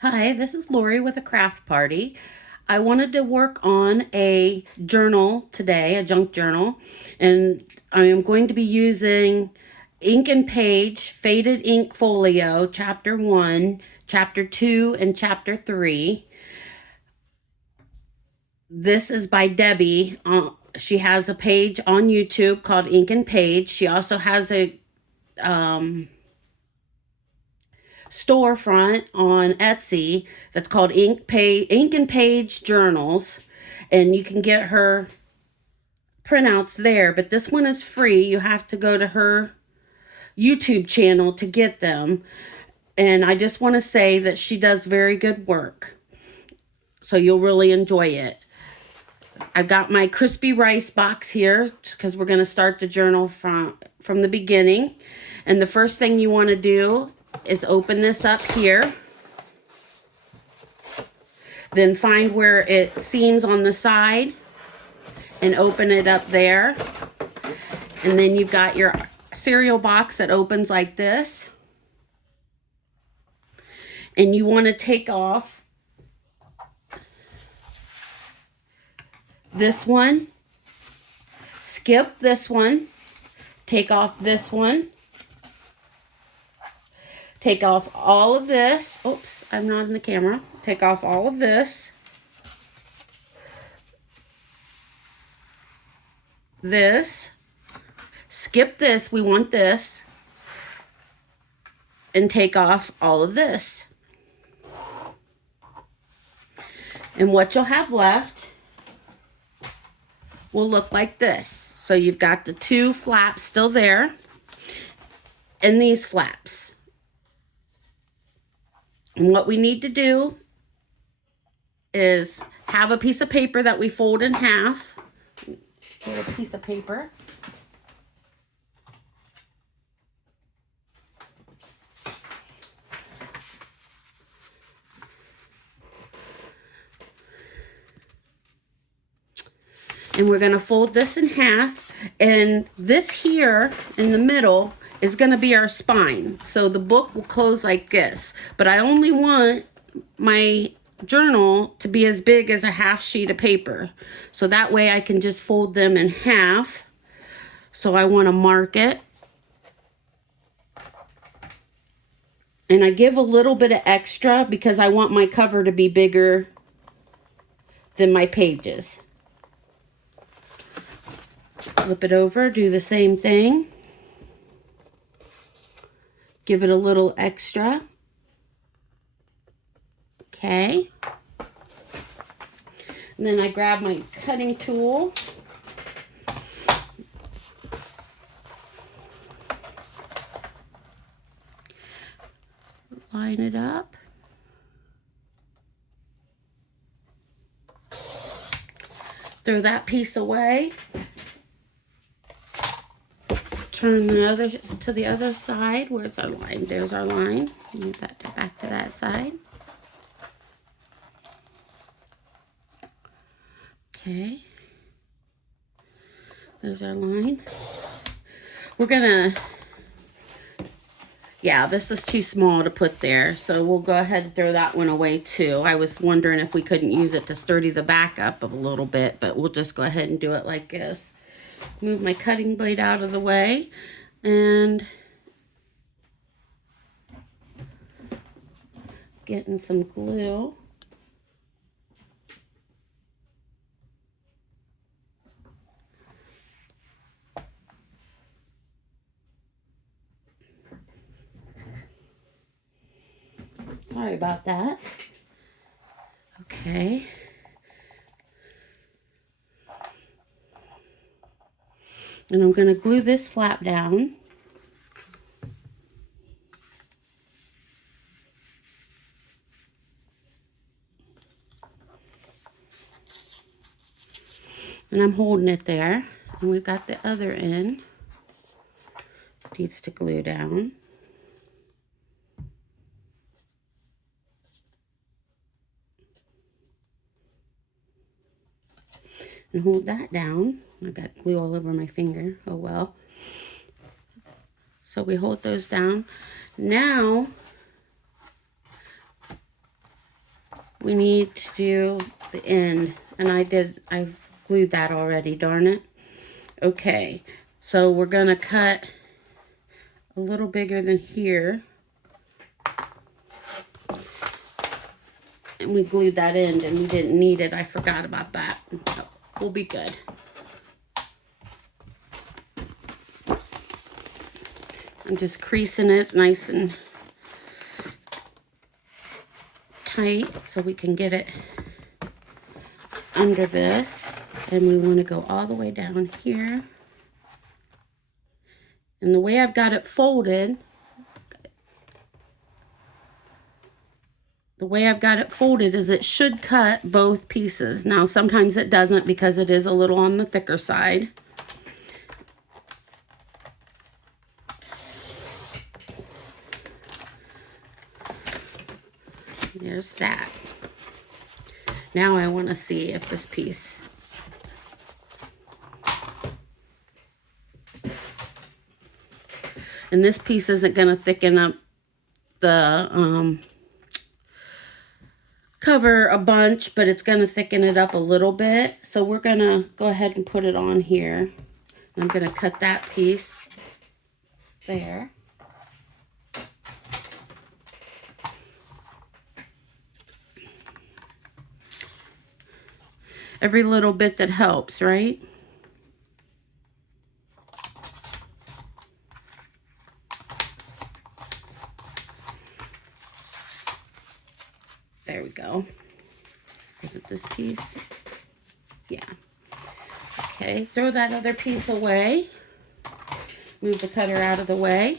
Hi, this is Lori with a craft party. I wanted to work on a journal today, a junk journal, and I am going to be using ink and page, faded ink folio, chapter 1, chapter 2, and chapter 3. This is by Debbie. She has a page on YouTube called Ink and Page. She also has a storefront on Etsy that's called Ink and Page Journals, and you can get her printouts there. But this one is free. You have to go to her YouTube channel to get them. And I just want to say that she does very good work, so you'll really enjoy it. I've got my crispy rice box here because we're going to start the journal from the beginning. And the first thing you want to do is open this up here. Then find where it seams on the side and open it up there. And then you've got your cereal box that opens like this. And you want to take off this one, skip this one, take off this one, take off all of this. Oops, I'm not in the camera. Take off all of this. This. Skip this. We want this. And take off all of this. And what you'll have left will look like this. So you've got the two flaps still there. And these flaps. And what we need to do is have a piece of paper that we fold in half. Get a piece of paper. And we're going to fold this in half. And this here in the middle is going to be our spine. So the book will close like this. But I only want my journal to be as big as a half sheet of paper. So that way I can just fold them in half. So I want to mark it. And I give a little bit of extra because I want my cover to be bigger than my pages. Flip it over, do the same thing. Give it a little extra. Okay. And then I grab my cutting tool. Line it up. Throw that piece away. Turn to the other side. Where's our line? There's our line. Move that back to that side. Okay. There's our line. We're gonna, yeah, this is too small to put there, so we'll go ahead and throw that one away too. I was wondering if we couldn't use it to sturdy the back up a little bit, but we'll just go ahead and do it like this. Move my cutting blade out of the way and getting some glue. Sorry about that. Okay. And I'm going to glue this flap down. And I'm holding it there. And we've got the other end. Needs to glue down. And hold that down. I got glue all over my finger. Oh well. So we hold those down. Now we need to do the end. And I glued that already, darn it. Okay, so we're gonna cut a little bigger than here. And we glued that end and we didn't need it. I forgot about that. So we'll be good. I'm just creasing it nice and tight so we can get it under this. And we want to go all the way down here. And the way I've got it folded, is it should cut both pieces. Now, sometimes it doesn't because it is a little on the thicker side. There's that. Now I want to see if this piece, and this piece isn't going to thicken up the cover a bunch, but it's going to thicken it up a little bit. So we're going to go ahead and put it on here. I'm going to cut that piece there. Every little bit that helps, right? There we go. Is it this piece? Yeah. Okay, throw that other piece away. Move the cutter out of the way.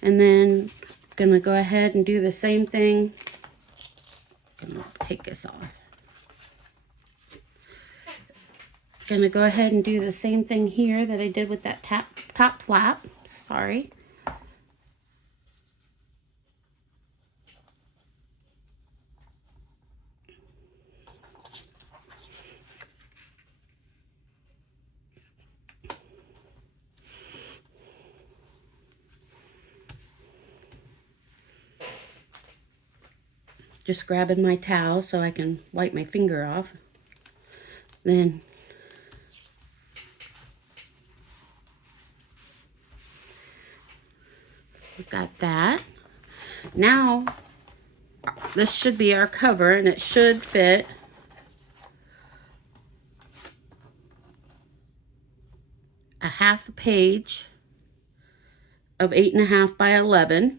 And then I'm gonna go ahead and do the same thing. I'm gonna take this off. Gonna go ahead and do the same thing here that I did with that top flap. Sorry. Just grabbing my towel so I can wipe my finger off. Then we've got that. Now, this should be our cover, and it should fit a half a page of 8.5 by 11.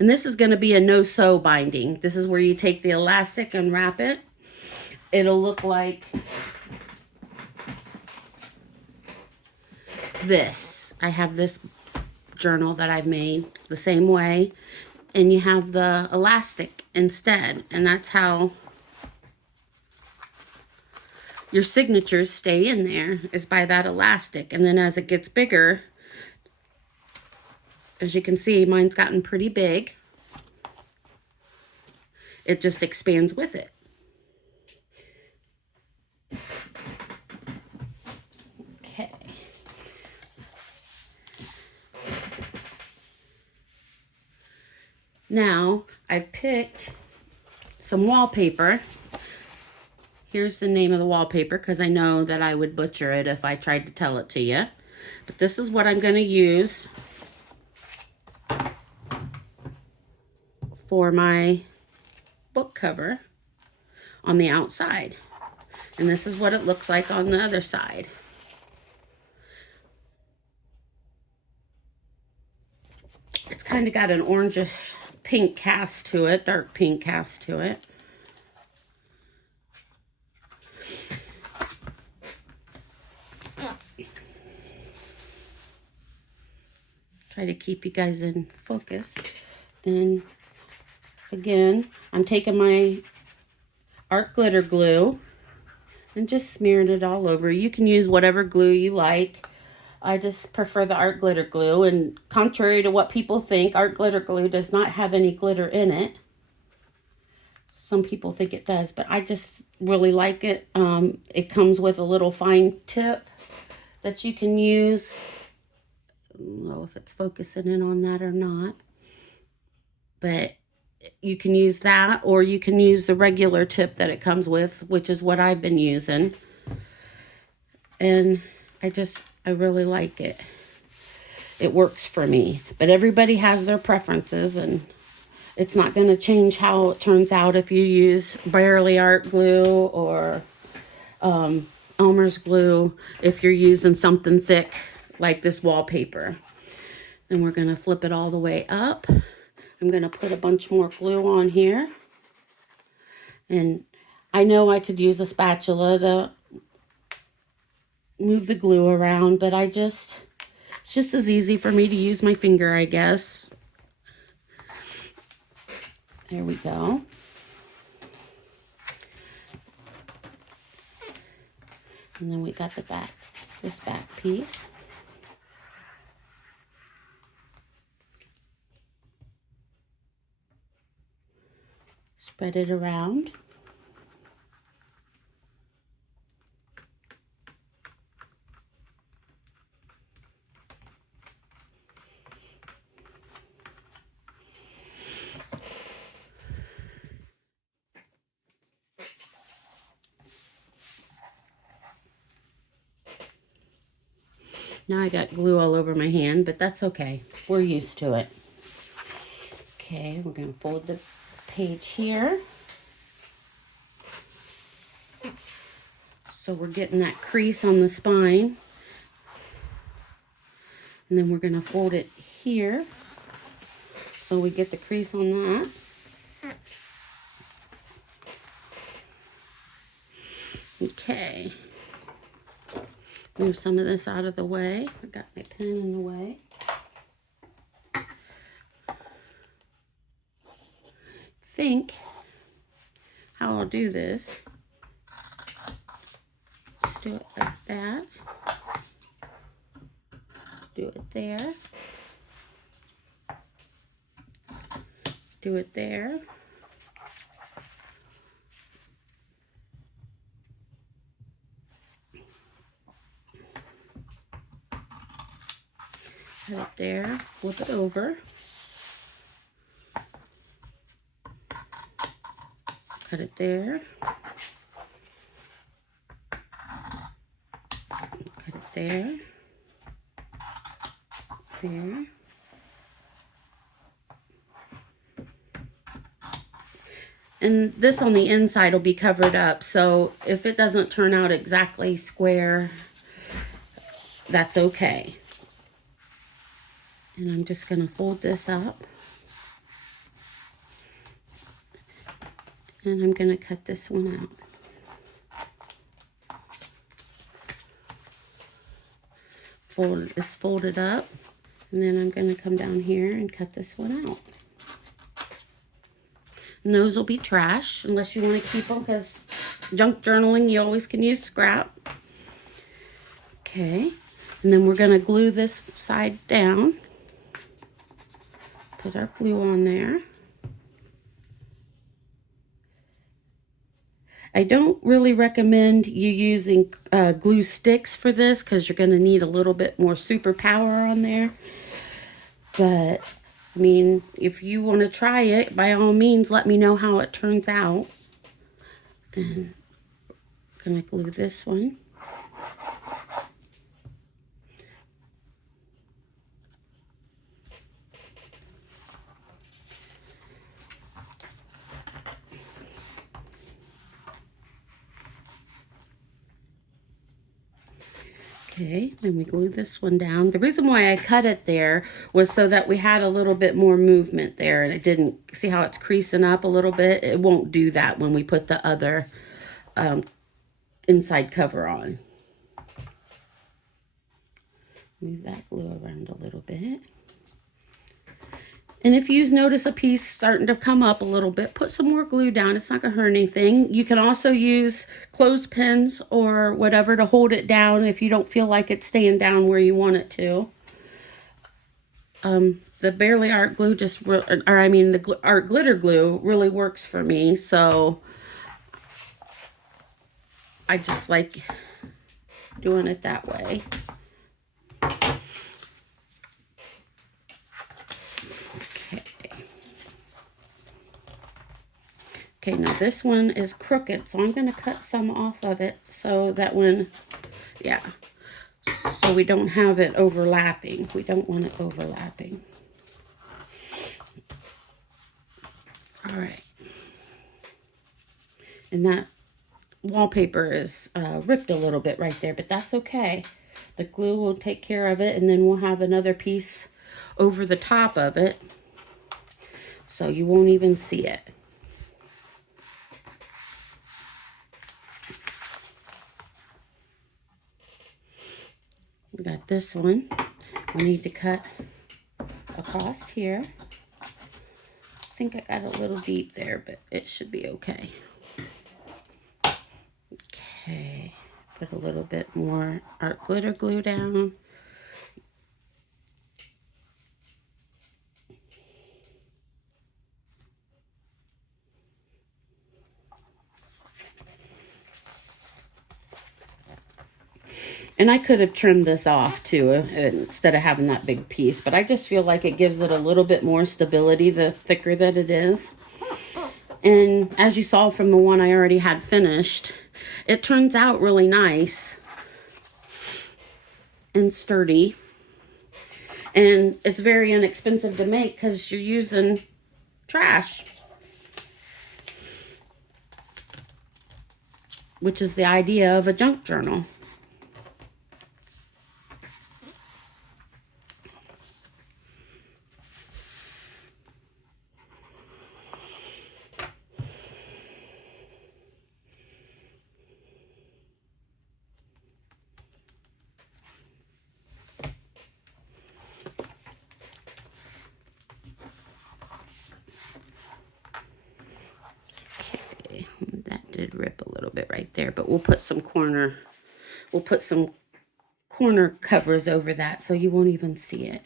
And this is going to be a no-sew binding. This is where you take the elastic and wrap it. It'll look like this. I have this journal that I've made the same way. And you have the elastic instead. And that's how your signatures stay in there, is by that elastic. And then as it gets bigger, as you can see, mine's gotten pretty big. It just expands with it. Okay. Now, I've picked some wallpaper. Here's the name of the wallpaper, because I know that I would butcher it if I tried to tell it to you. But this is what I'm going to use for my book cover on the outside. And this is what it looks like on the other side. It's kind of got an orangish pink cast to it, dark pink cast to it. Try to keep you guys in focus. Then again, I'm taking my art glitter glue and just smearing it all over. You can use whatever glue you like. I just prefer the art glitter glue, and contrary to what people think, art glitter glue does not have any glitter in it. Some people think it does, but I just really like it. It comes with a little fine tip that you can use. I don't know if it's focusing in on that or not. but you can use that, or you can use the regular tip that it comes with, which is what I've been using. And I really like it. It works for me, but everybody has their preferences, and it's not going to change how it turns out if you use Barely Art glue or Elmer's glue if you're using something thick like this wallpaper. Then we're going to flip it all the way up. I'm going to put a bunch more glue on here. And I know I could use a spatula to move the glue around, but it's just as easy for me to use my finger, I guess. There we go. And then we got this back piece. Spread it around. Now I got glue all over my hand, but that's okay. We're used to it. Okay, we're going to fold the page here. So we're getting that crease on the spine. And then we're going to fold it here. So we get the crease on that. Okay. Move some of this out of the way. I got my pen in the way. Think how I'll do this. Just do it like that. Do it there. Do it there. Cut it there, flip it over. Cut it there. Cut it there. There. And this on the inside will be covered up, so if it doesn't turn out exactly square, that's okay. And I'm just going to fold this up. And I'm going to cut this one out. It's folded up. And then I'm going to come down here and cut this one out. And those will be trash, unless you want to keep them, because junk journaling, you always can use scrap. Okay. And then we're going to glue this side down. Put our glue on there. I don't really recommend you using glue sticks for this, because you're going to need a little bit more superpower on there. But, I mean, if you want to try it, by all means, let me know how it turns out. Then I'm going to glue this one. Okay, then we glue this one down. The reason why I cut it there was so that we had a little bit more movement there, and it didn't, see how it's creasing up a little bit? It won't do that when we put the other inside cover on. Move that glue around a little bit. And if you notice a piece starting to come up a little bit, put some more glue down. It's not going to hurt anything. You can also use clothespins or whatever to hold it down if you don't feel like it's staying down where you want it to. The Barely Art glue the art glitter glue really works for me. So I just like doing it that way. Okay, now this one is crooked, so I'm going to cut some off of it so that when, yeah, so we don't have it overlapping. We don't want it overlapping. All right. And that wallpaper is ripped a little bit right there, but that's okay. The glue will take care of it, and then we'll have another piece over the top of it, so you won't even see it. We got this one. We need to cut across here. I think I got a little deep there, but it should be okay. Okay, put a little bit more art glitter glue down. And I could have trimmed this off too instead of having that big piece, but I just feel like it gives it a little bit more stability the thicker that it is. And as you saw from the one I already had finished, it turns out really nice and sturdy. And it's very inexpensive to make because you're using trash, which is the idea of a junk journal. That did rip a little bit right there, but we'll put some corner covers over that so you won't even see it.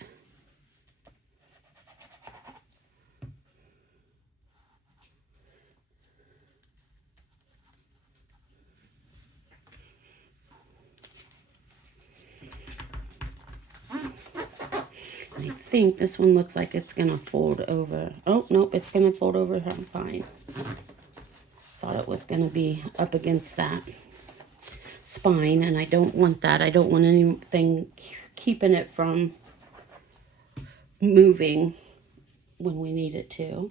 I think this one looks like it's gonna fold over. Oh, nope, it's gonna fold over fine. Thought it was gonna be up against that spine, and I don't want that. I don't want anything keeping it from moving when we need it to.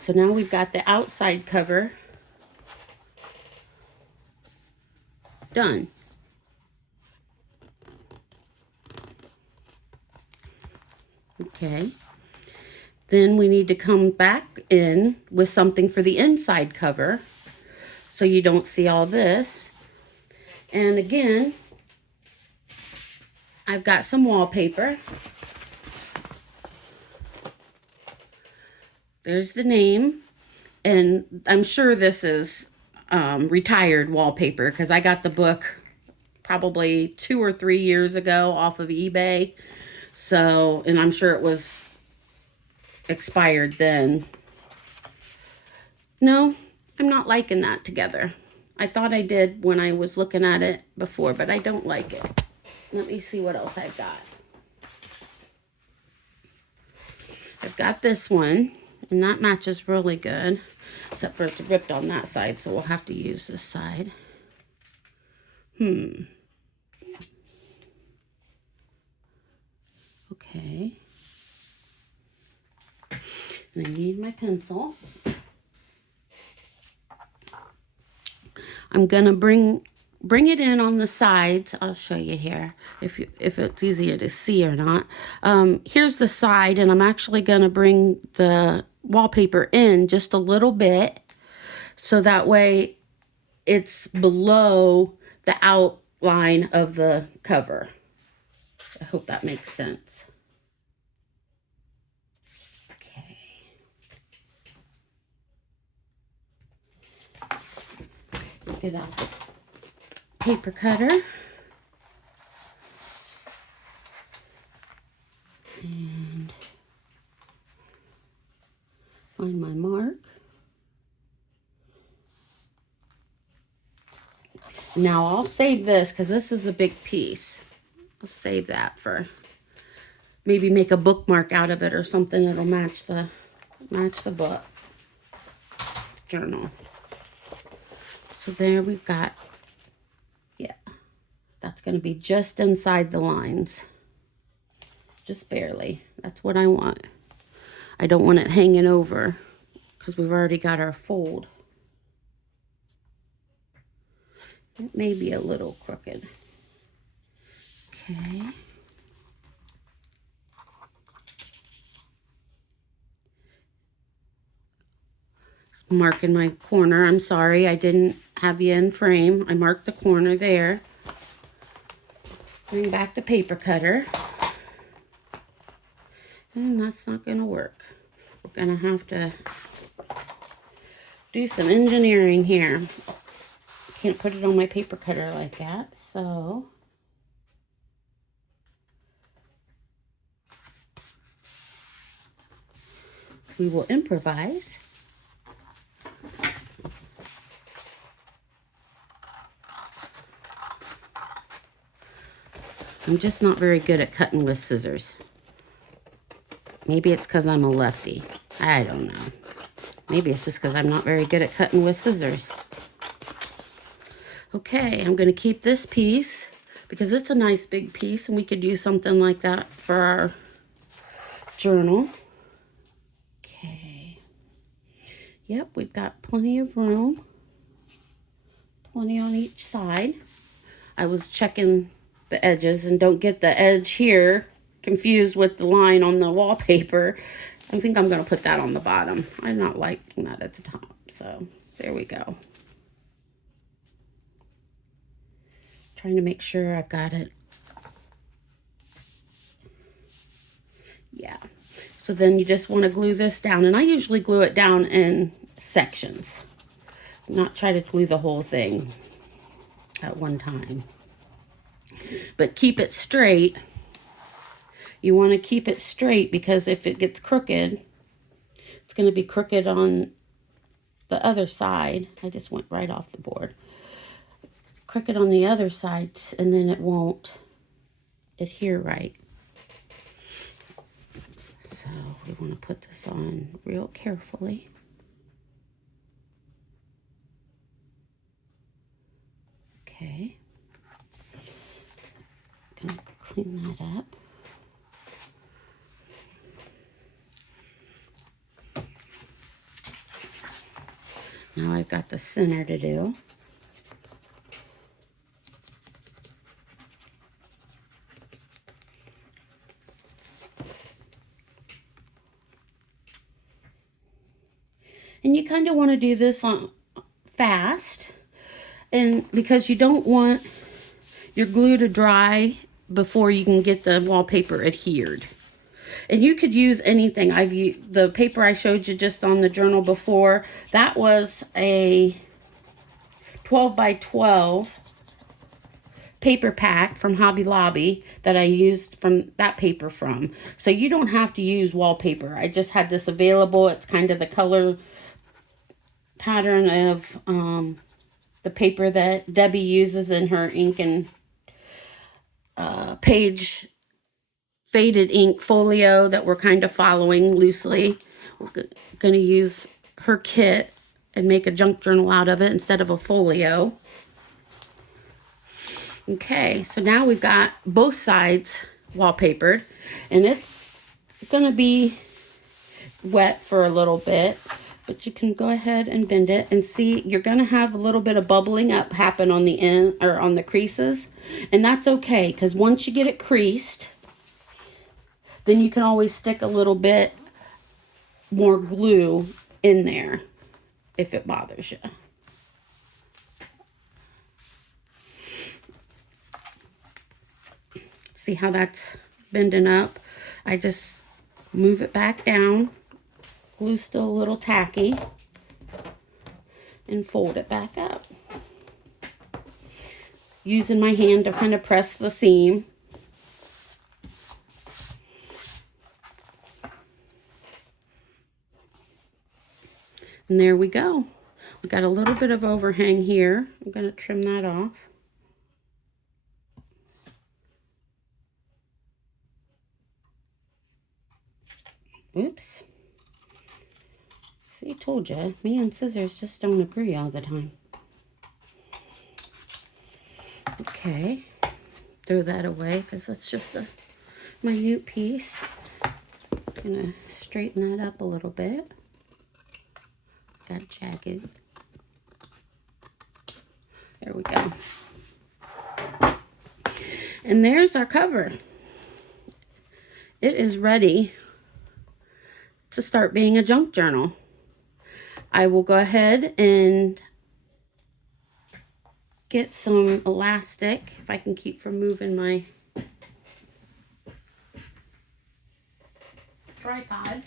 So now we've got the outside cover done. Okay. Then we need to come back in with something for the inside cover so you don't see all this. And again, I've got some wallpaper. There's the name, and I'm sure this is retired wallpaper because I got the book probably 2 or 3 years ago off of eBay. So, and I'm sure it was expired then. No, I'm not liking that together. I thought I did when I was looking at it before, but I don't like it. Let me see what else I've got. I've got this one, and that matches really good, except for it's ripped on that side, so we'll have to use this side. Okay. And I need my pencil. I'm gonna bring it in on the sides. I'll show you here if it's easier to see or not. Here's the side, and I'm actually gonna bring the wallpaper in just a little bit so that way it's below the outline of the cover. I hope that makes sense. Okay. Get out the paper cutter. And find my mark. Now I'll save this because this is a big piece. I'll save that for maybe make a bookmark out of it or something that'll match the book journal. So there we've got, yeah, that's going to be just inside the lines. Just barely. That's what I want. I don't want it hanging over because we've already got our fold. It may be a little crooked. Okay. Just marking my corner. I'm sorry, I didn't have you in frame. I marked the corner there. Bring back the paper cutter. And that's not going to work. We're going to have to do some engineering here. Can't put it on my paper cutter like that, so we will improvise. I'm just not very good at cutting with scissors. Maybe it's because I'm a lefty. I don't know. Maybe it's just because I'm not very good at cutting with scissors. Okay, I'm going to keep this piece because it's a nice big piece and we could use something like that for our journal. Okay. Yep, we've got plenty of room. Plenty on each side. I was checking the edges and don't get the edge here confused with the line on the wallpaper. I think I'm going to put that on the bottom. I'm not liking that at the top. So there we go. Trying to make sure I've got it. Yeah. So then you just want to glue this down. And I usually glue it down in sections. Not try to glue the whole thing at one time. But keep it straight. You want to keep it straight because if it gets crooked, it's going to be crooked on the other side. I just went right off the board. Crooked on the other side, and then it won't adhere right. So we want to put this on real carefully. Okay. Gonna clean that up. Now I've got the center to do. And you kind of want to do this on fast, and because you don't want your glue to dry before you can get the wallpaper adhered. And you could use anything. I've used the paper I showed you just on the journal before. That was a 12 by 12 paper pack from Hobby Lobby that I used from that paper from. So you don't have to use wallpaper. I just had this available. It's kind of the color pattern of the paper that Debbie uses in her ink and page faded ink folio that we're kind of following loosely. We're going to use her kit and make a junk journal out of it instead of a folio. Okay, so now we've got both sides wallpapered, and it's going to be wet for a little bit, but you can go ahead and bend it and see you're going to have a little bit of bubbling up happen on the end or on the creases, and that's okay because once you get it creased, then you can always stick a little bit more glue in there if it bothers you. See how that's bending up? I just move it back down. Glue's still a little tacky. And fold it back up. Using my hand to kind of press the seam. And there we go. Got a little bit of overhang here. I'm going to trim that off. Oops. See, I told you, me and scissors just don't agree all the time. Okay, throw that away because that's just a minute piece. I'm gonna straighten that up a little bit. Got jagged. There we go. And there's our cover. It is ready to start being a junk journal. I will go ahead and get some elastic, if I can keep from moving my tripod.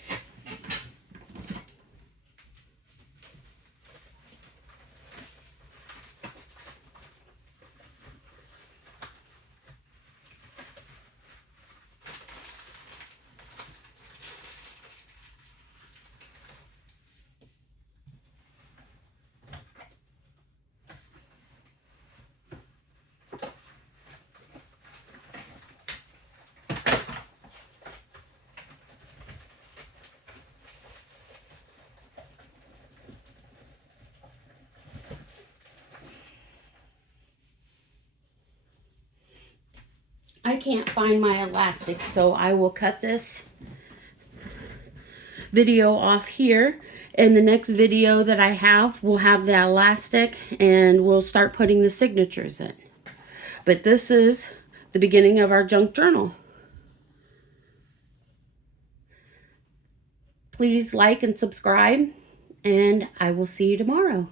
I can't find my elastic, so I will cut this video off here. In the next video that I have, we'll have the elastic and we'll start putting the signatures in. But this is the beginning of our junk journal. Please like and subscribe, and I will see you tomorrow.